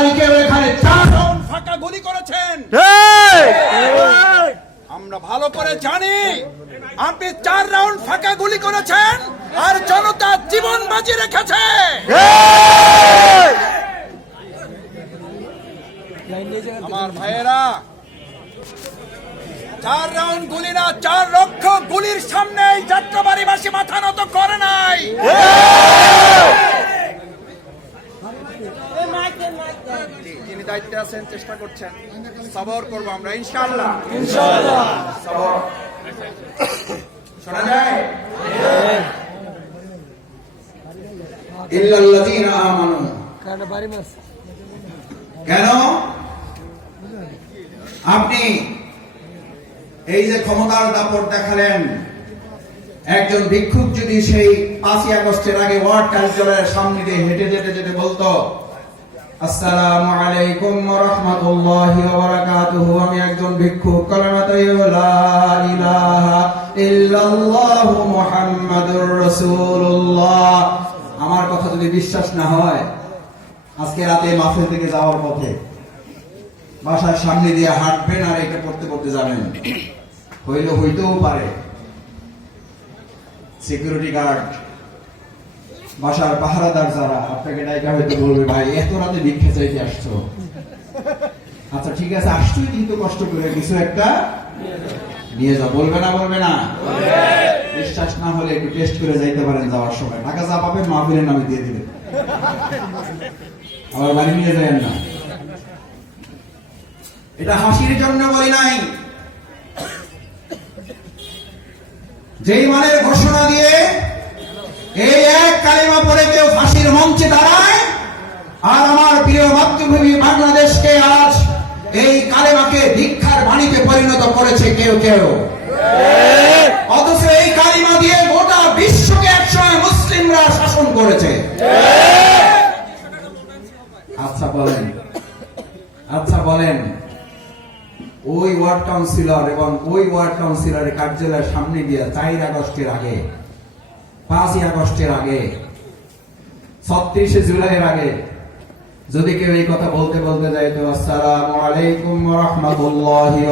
লড়াই এখানে চার ফাঁকা গুলি করেছেন। আমরা ভালো করে জানি আপনি চার রাউন্ড ফাঁকা গুলি করেছেন আর জনতা জীবন বাজি রেখেছে। আমার ভাইয়েরা চার রাউন্ড গুলি না চার লক্ষ গুলির সামনে এই যাত্রাবাড়িবাসী মাথা নত করে নাই জি- যিনি দায়িত্বে আছেন চেষ্টা করছেন। সবর করব আমরা ইনশাআল্লাহ। ইনশাআল্লাহ। সবর। শোনা যায়? কেন? আপনি এই যে ক্ষমতার দাপট দেখালেন একজন ভিক্ষুক যদি সেই পাঁচই আগস্টের আগে ওয়ার্ড কার্যালয়ের সামনে দিয়ে হেঁটে যেতে যেতে বলতো আসসালামু আলাইকুম ওয়া রাহমাতুল্লাহি ওয়া বারাকাতুহু। আমি একজন ভিক্ষুক। লা ইলাহা ইল্লাল্লাহু মুহাম্মাদুর রাসূলুল্লাহ। আমার কথা যদি বিশ্বাস না হয়, আজকে রাতে মাহফিল থেকে যাওয়ার পথে বাসার সামনে দিয়ে হাঁটবেন আর এটা পড়তে পড়তে যাবেন হইলে হইতেও পারে। সিকিউরিটি গার্ড বাসার পাহারাদার যারা, আপনাকে ডাইকা হয়তো বলবে, ভাই, এত রাতে ভিক্ষা চাইতে আসছো? আচ্ছা ঠিক আছে আসছোই কিন্তু কষ্ট করে কিছু একটা নিয়ে যাও। বলবে না বলবে না। বিশ্বাস না হলে একটু টেস্ট করে যাইতে পারেন যাওয়ার সময়। টাকা যা পাবেন নামে দিয়ে দিবেন। আবার বাড়ি নিয়ে যাবেন না। এটা হাসির জন্য বলি নাই। যেই মানের ঘোষণা দিয়ে এই কালিমা পরে কেউ ফাঁসির মঞ্চে দাঁড়ায়? আর আমার প্রিয় মাতৃভূমি বাংলাদেশকে আজ এই কালেমাকে ভিক্ষার বাণীতে পরিণত করেছে কেউ কেউ। অথচ এই কালিমা দিয়ে গোটা বিশ্বকে একসময় মুসলিমরা শাসন করেছে। আচ্ছা বলেন আচ্ছা বলেন, ওই ওয়ার্ড কাউন্সিলর এবং ওই ওয়ার্ড কাউন্সিলরের কার্যালয়ের সামনে দিয়ে চার আগস্টের আগে পাঁচই আগস্টের আগে, ছত্রিশে জুলাইয়ের আগে, যদি কেউ এই কথা বলতে বলতে যায় তো আসসালামু আলাইকুম রহমতুল্লাহি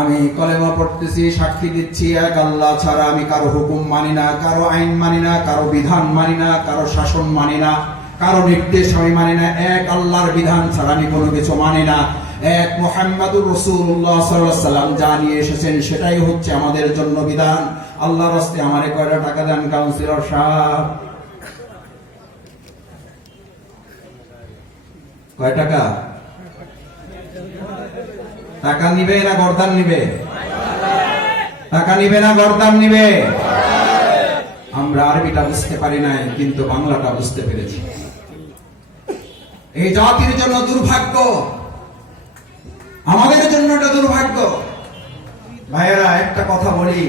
আমি কলেমা পড়তেছি, সাক্ষী দিচ্ছি, এক আল্লাহ ছাড়া আমি কারও হুকুম মানি না, কারও আইন মানি না, কারও বিধান মানি না, কারও শাসন মানি না, কারও নির্দেশ আমি মানি না, এক আল্লাহর বিধান ছাড়া আমি কোনো কিছু মানি না। এক মোহাম্মদুর রসুল্লাহ সাল্লাম যা নিয়ে এসেছেন সেটাই হচ্ছে আমাদের জন্য বিধান। আল্লাহর হস্তে আমারে কয়টা টাকা দেন কাউন্সিলর সাহেব? কয় টাকা? টাকা নিবে না গরদান নিবে? টাকা নিবে না গরদান নিবে? আমরা আরবিটা বুঝতে পারি নাই, কিন্তু বাংলাটা বুঝতে পেরেছি। এই জাতির জন্য দুর্ভাগ্য। আমাদের জন্য এটা দুর্ভাগ্য। ভাইয়েরা, একটা কথা বলি।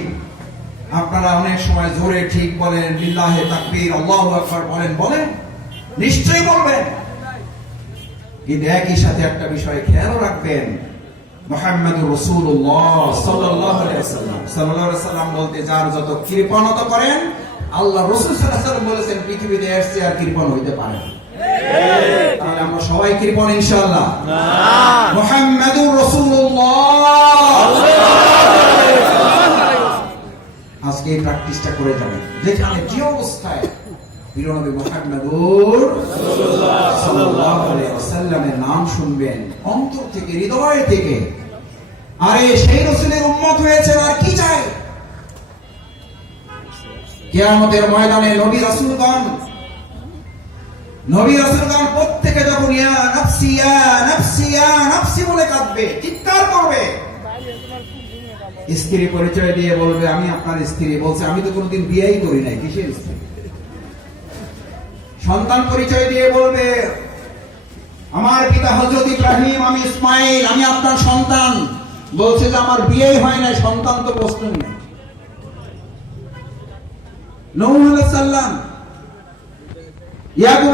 আপনারা অনেক সময় জোরে ঠিক বলেন, লিল্লাহে তাকবীর, আল্লাহু আকবার বলেন বলেন, নিশ্চয়ই বলবেন। কিন্তু একই সাথে একটা বিষয় খেয়াল রাখবেন। মোহাম্মদুর রসুল্লাহ সাল্লাল্লাহু আলাইহি ওয়াসাল্লাম। সাল্লাল্লাহু আলাইহি ওয়াসাল্লাম বলতে যার যত কৃপণতা করেন, আল্লাহ রসুল সাল্লাল্লাহু আলাইহি ওয়াসাল্লাম বলেছেন, পৃথিবীতে এসছে আর কৃপণ হইতে পারে না। তাহলে আমরা সবাই কৃপণ ইনশাআল্লাহ? মোহাম্মদুর রসুল্লাহ আজকে এই প্র্যাকটিসটা করে যাবেন। যেখানে যে অবস্থায় বীরনবী মোহাম্মদুর সাল্লাল্লাহু আলাইহি ওয়াসাল্লামের নাম শুনবেন অন্তর থেকে হৃদয় থেকে। আরে সেই রসুলের উম্মত হয়েছে আর কি চাই? কিয়ামতের ময়দানে নবী রাসূলগণ নবী স্ত্রী পরিচয় দিয়ে বলবে, আমি আপনার স্ত্রী। বলছে, আমি তো কোনোদিন বিয়েই করি নাই। কিসের স্ত্রী? সন্তান পরিচয় দিয়ে বলবে, আমার পিতা হজরত ইব্রাহিম, আমি ইসমাইল, আমি আপনার সন্তান। বলছে যে, আমার বিয়েই হয় না সন্তান তো প্রশ্ন নেই। আলাইহিস সালাম ইয়াকুব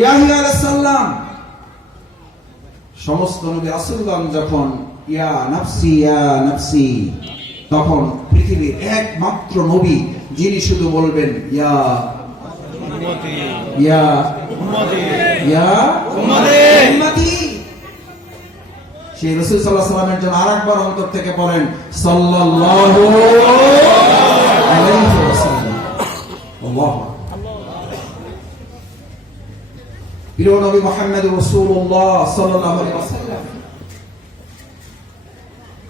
ইয়াহিয়া সমস্ত নবী রাসূলগণ যখন ইয়া নাফসি ইয়া নাফসি তখন পৃথিবীর একমাত্র নবী যিনি শুধু বলবেন ইয়া ইয়া উম্মতি। ইয়া উম্মতি। উম্মতি। সেই রসুল সাল্লাহ সাল্লামের জন্য আর একবার অন্তর থেকে পড়েন সাল্লাল্লাহু আলাইহি ওয়াসাল্লাম। আল্লাহু প্রিয় নবী মুহাম্মদ সাল্লাল্লাহু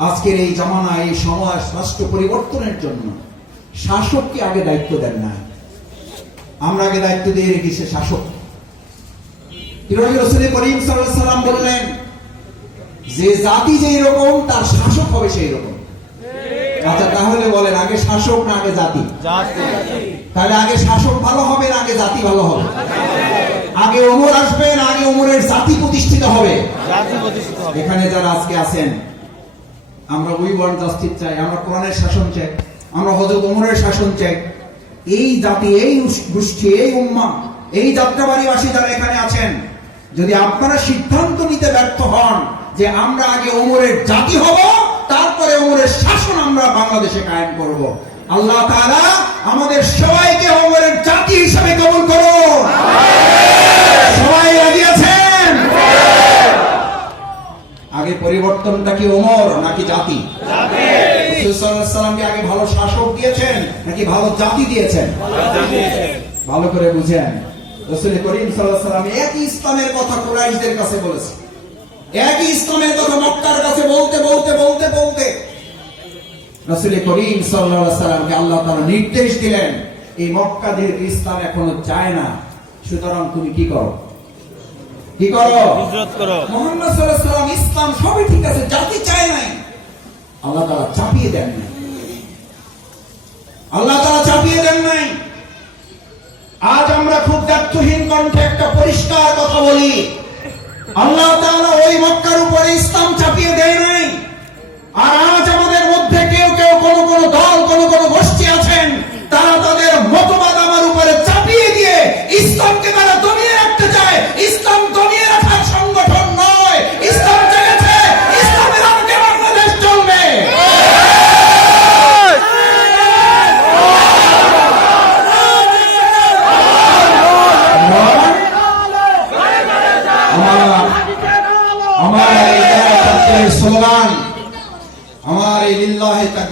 আজকের এই জামানা এই সমাজ রাষ্ট্র পরিবর্তনের জন্য শাসককে আগে দায়িত্ব দেন না। আমরা আগে দায়িত্ব দিয়ে রেখেছি শাসক। করিম সাল্লাম বললেন যে জাতি যেই রকম তার শাসক হবে সেই রকম। আচ্ছা তাহলে বলেন আগে শাসক না আগে জাতি। তাহলে আগে শাসক ভালো হবে না আগে জাতি ভালো হবে? আগে ওমর আসবে না আগে ওমরের জাতি প্রতিষ্ঠিত হবে। এখানে যারা আজকে আছেন আমরা উই ওয়ান্ট জাস্টিস চাই আমরা কোরআনের শাসন চাই আমরা হজরত ওমরের শাসন চাই। এই জাতি এই গোষ্ঠী এই উম্মা এই যাত্রাবাড়িবাসী যারা এখানে আছেন যদি আপনারা সিদ্ধান্ত নিতে ব্যর্থ হন যে আমরা আগে ওমরের জাতি হব তারপরে ওমরের শাসন আমরা বাংলাদেশে কায়েম করব। আল্লাহ তাআলা আমাদের সবাইকে ওমরের জাতি হিসেবে কবুল করুন সবাই রাজি আছেন আগে পরিবর্তনটা কি ওমর নাকি জাতি? সাল্লামকে আগে ভালো শাসক দিয়েছেন নাকি ভালো জাতি দিয়েছেন? ভালো করে বুঝেন। রসুল করিম সাল্লাম একই ইসলামের কথা কুরাইশদের কাছে বলেছে একই ইসলামের কথা মক্কার কাছে বলতে বলতে বলতে বলতে। রসুল করিম আলাইহি সাল্লামকে আল্লাহ তাআলা নির্দেশ দিলেন এই মক্কা যেহেতু ইসলাম এখনও যায় না। সুতরাং তুমি কি করো? কি করো? হিজরত করো। মোহাম্মদ সাল্লাল্লাহু আলাইহি ইসলাম সবই ঠিক আছে জাতি চায় নাই। আল্লাহ তাআলা চাপিয়ে দেন নাই। আল্লাহ তাআলা চাপিয়ে দেন নাই। আজ আমরা খুব দায়িত্বহীন কণ্ঠে একটা পরিষ্কার কথা বলি। আল্লাহ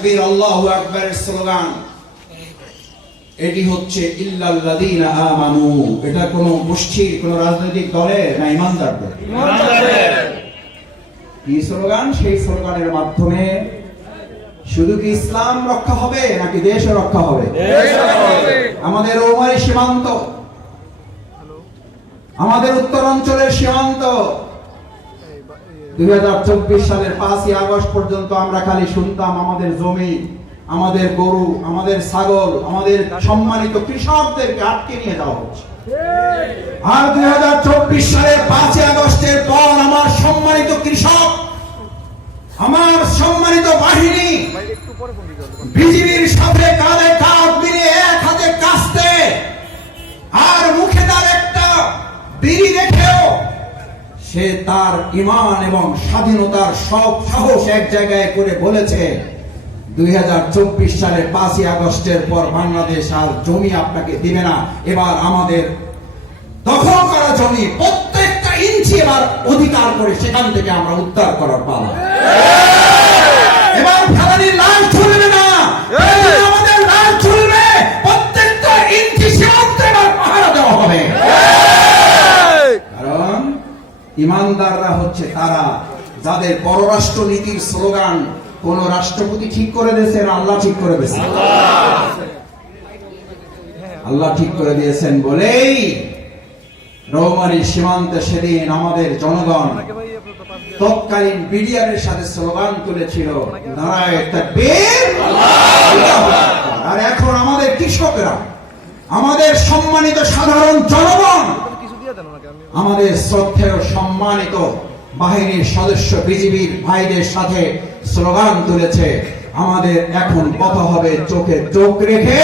তাকবীর আল্লাহু আকবারের স্লোগান। এটি হচ্ছে ইল্লাল্লাযীনা আমানু। এটা কোন গোষ্ঠীর কোন রাজনৈতিক দলের না ইমানদারদের? কি স্লোগান? সেই স্লোগানের মাধ্যমে শুধু কি ইসলাম রক্ষা হবে নাকি দেশও রক্ষা হবে। আমাদের ওমারি সীমান্ত। আমাদের উত্তরাঞ্চলের সীমান্ত। দুই হাজার চব্বিশ সালের পাঁচই আগস্ট পর্যন্ত আমরা খালি শুনতাম আমাদের জমি আমাদের গরু আমাদের ছাগল আমাদের সম্মানিত কৃষকদেরকে আটকে নিয়ে যাওয়া হচ্ছে। আর দুই হাজার চব্বিশ সালের পাঁচই আগস্টের পর আমার সম্মানিত কৃষক আমার সম্মানিত বাহিনী তার ইমান এবং স্বাধীনতার সব সাহস এক জায়গায় করে বলেছে। দুই সালে পাঁচই আগস্টের পর বাংলাদেশ আর জমি আপনাকে দিবে না। এবার আমাদের দখল করা জমি প্রত্যেকটা ইঞ্চি এবার অধিকার করে সেখান থেকে আমরা উদ্ধার করার পালা। এবার ফেলানির ইমানদাররা হচ্ছে তারা, যাদের পররাষ্ট্র নীতির স্লোগান, কোন রাষ্ট্রপতি ঠিক করে দিয়েছে আল্লাহ ঠিক করে দিয়েছে আল্লাহ ঠিক করে দিয়েছেন বলেই রৌমারী সীমান্তে সেদিন আমাদের জনগণ তৎকালীন বিডিআরের সাথে স্লোগান তুলেছিল। আর এখন আমাদের কৃষকরা, আমাদের সম্মানিত সাধারণ জনগণ আমাদের শ্রদ্ধেয় সম্মানিত বাহিনীর সদস্য বিজিবির ভাইদের সাথে স্লোগান তুলেছে, আমাদের এখন কথা হবে চোখে চোখ রেখে,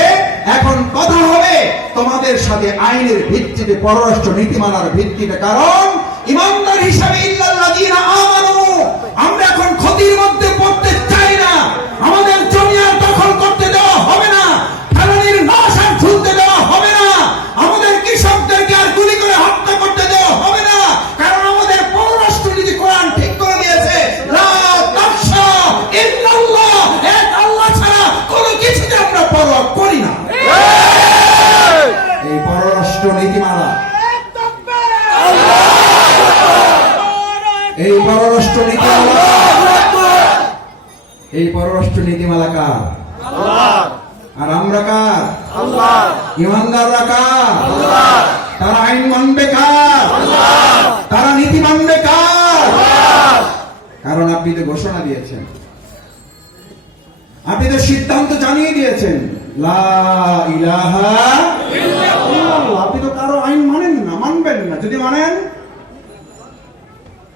এখন কথা হবে তোমাদের সাথে আইনের ভিত্তিতে পররাষ্ট্র নীতিমালার ভিত্তিতে, কারণ ইমানদার হিসাবে ইল্লাল্লাযীনা স্পষ্ট নীতিমালা কার? আর আমরা কার? ইমানদাররা কার? তারা আইন মানবে কার? তারা নীতি মানবে কার? কারণ আপনি তো ঘোষণা দিয়েছেন। আপনি তো সিদ্ধান্ত জানিয়ে দিয়েছেন। লা ইলাহা আপনি তো কারও আইন মানেন না মানবেন না। যদি মানেন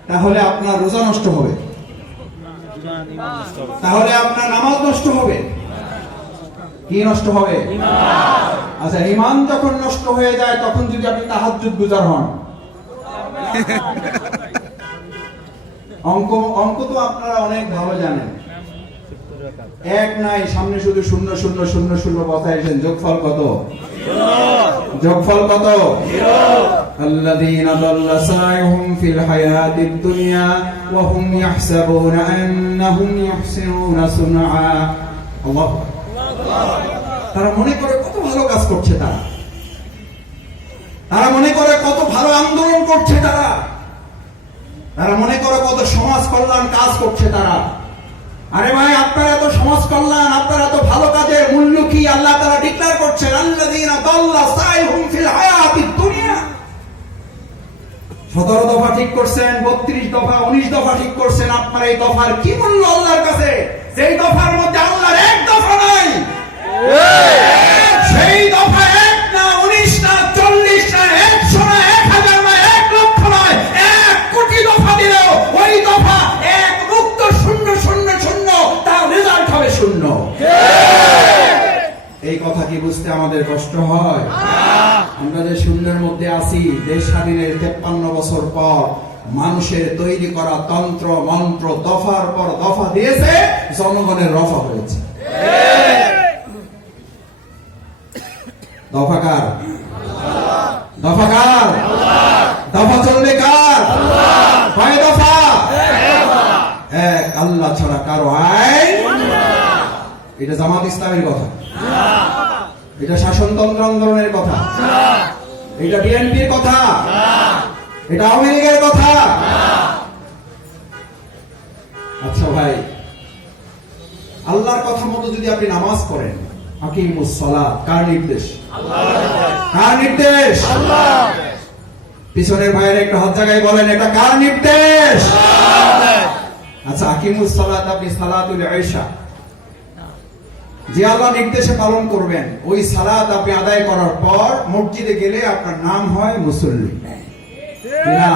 তাহলে আপনার রোজা নষ্ট হবে। তাহলে আপনার নামাজ নষ্ট হবে। কি নষ্ট হবে? আচ্ছা ইমান যখন নষ্ট হয়ে যায়, তখন যদি আপনি তাহাজ্জুদ গুজার হন। অঙ্ক অঙ্ক তো আপনারা অনেক ভালো জানেন। এক নাই, সামনে শুধু শূন্য শূন্য শূন্য শূন্য কথা বসাইছেন যোগফল কত? যোগফল কত? الذين ضل سعيهم في الحياة الدنيا وهم يحسبون أنهم يحسنون صنعا الله তারা মনে করে কত ভালো কাজ করছে তারা। তারা মনে করে কত ভালো আন্দোলন করছে তারা। তারা মনে করে কত সমাজ কল্যাণ কাজ করছে তারা। আরে ভাই, আপনারা এত সমাজ কল্যাণ আপনারা এত ভালো কাজের মূল্য কি আল্লাহ তারা ডিক্লার করছেন? সতেরো দফা ঠিক করছেন, বত্রিশ দফা, উনিশ দফা ঠিক করছেন। আপনার এই দফার কি মূল্য আল্লাহর কাছে? সেই দফার মধ্যে আল্লাহর এক দফা নাই। আছি, দেশ স্বাধীনের তেপ্পান্ন বছর পর মানুষের তৈরি করা তন্ত্র, মন্ত্র, দফার পর দফা দিয়েছে, জনগণের রফা হয়েছে। দফা কার? দফা চলবে কার? দফা? এক, আল্লাহ ছাড়া কারও এটা জামাত ইসলামের কথা। এটা শাসনতন্ত্র আন্দোলনের কথা। এটা বিএনপির কথা। এটা আওয়ামী লীগের কথা। আচ্ছা ভাই, আল্লাহর কথা মতো যদি আপনি নামাজ পড়েন, আকিমুস সালাত, কার নির্দেশ? কার নির্দেশ? পিছনের ভাইয়ের একটা হাত জায়গায় বলেন, এটা কার নির্দেশ? আচ্ছা আকিমুস সালাত, আপনি সালাতুল আয়েশা যে আল্লাহ নির্দেশে পালন করবেন, ওই সালাত আপনি আদায় করার পর মসজিদে গেলে আপনার নাম হয় মুসল্লি। নাম?